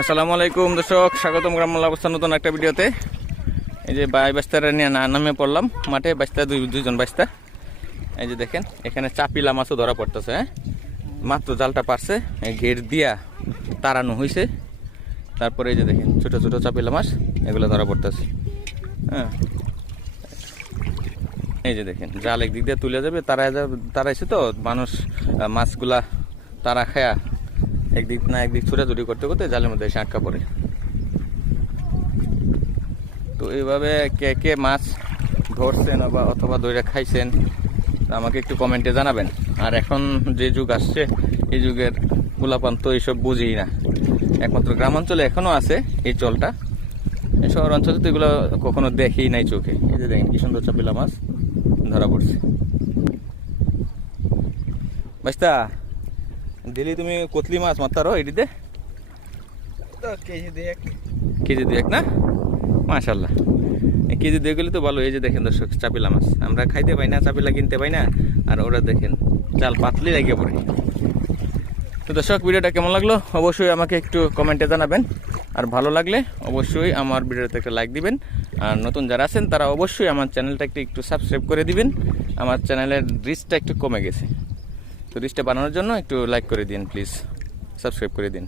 আসসালামু আলাইকুম দর্শক, স্বাগতম গ্রামবাংলা অবস্থান নতুন একটা ভিডিওতে। এই যে বাইস্তারা নিয়ে নামে পড়লাম মাঠে। বাইস্তা দুইজন বাইস্তা। এই যে দেখেন এখানে চাপিলা মাছও ধরা পড়তেছে। হ্যাঁ, মাত্র জালটা পারছে, ঘের দিয়া তাড়ানো হয়েছে। তারপরে এই যে দেখেন ছোট ছোট চাপিলা মাছ, এগুলো ধরা পড়তেছে। হ্যাঁ, এই যে দেখেন জাল একদিক দিয়ে তুলে যাবে, তারাইছে তো মানুষ মাছগুলা তারা খায়া একদিক না একদিক ছোটাছুটি করতে করতে জালের মধ্যে এসে আটকা পড়ে। তো এইভাবে কে কে মাছ ধরছেন অথবা ধরে খাইছেন আমাকে একটু কমেন্টে জানাবেন। আর এখন যে যুগ আসছে, এই যুগের পোলাপান তো এইসব বুঝেই না। একমাত্র গ্রাম অঞ্চলে এখনো আছে এই চলটা, শহর অঞ্চলে তো এগুলো কখনো দেখেই নাই চোখে। এই যে দেখেন কি সুন্দর চাপিলা মাছ ধরা পড়ছে। বাইস্তা দিলি তুমি কতলি মাছ মারতারো এটিতে? কেজি দুয়েক না? মাশাল্লাহ, কেজি দুয়ে গেলে তো ভালো। এই যে দেখেন দর্শক চাপিলা মাছ আমরা খাইতে পাই না, চাপিলা কিনতে পাই না, আর ওরা দেখেন চাল পাতলি লাগিয়ে পড়ে। তো দর্শক, ভিডিওটা কেমন লাগলো অবশ্যই আমাকে একটু কমেন্টে জানাবেন। আর ভালো লাগলে অবশ্যই আমার ভিডিওতে একটা লাইক দিবেন। আর নতুন যারা আছেন তারা অবশ্যই আমার চ্যানেলটা একটু সাবস্ক্রাইব করে দিবেন। আমার চ্যানেলের রিচটা একটু কমে গেছে, তো রিচটা বানানোর জন্য একটু লাইক করে দিন প্লিজ, সাবস্ক্রাইব করে দিন।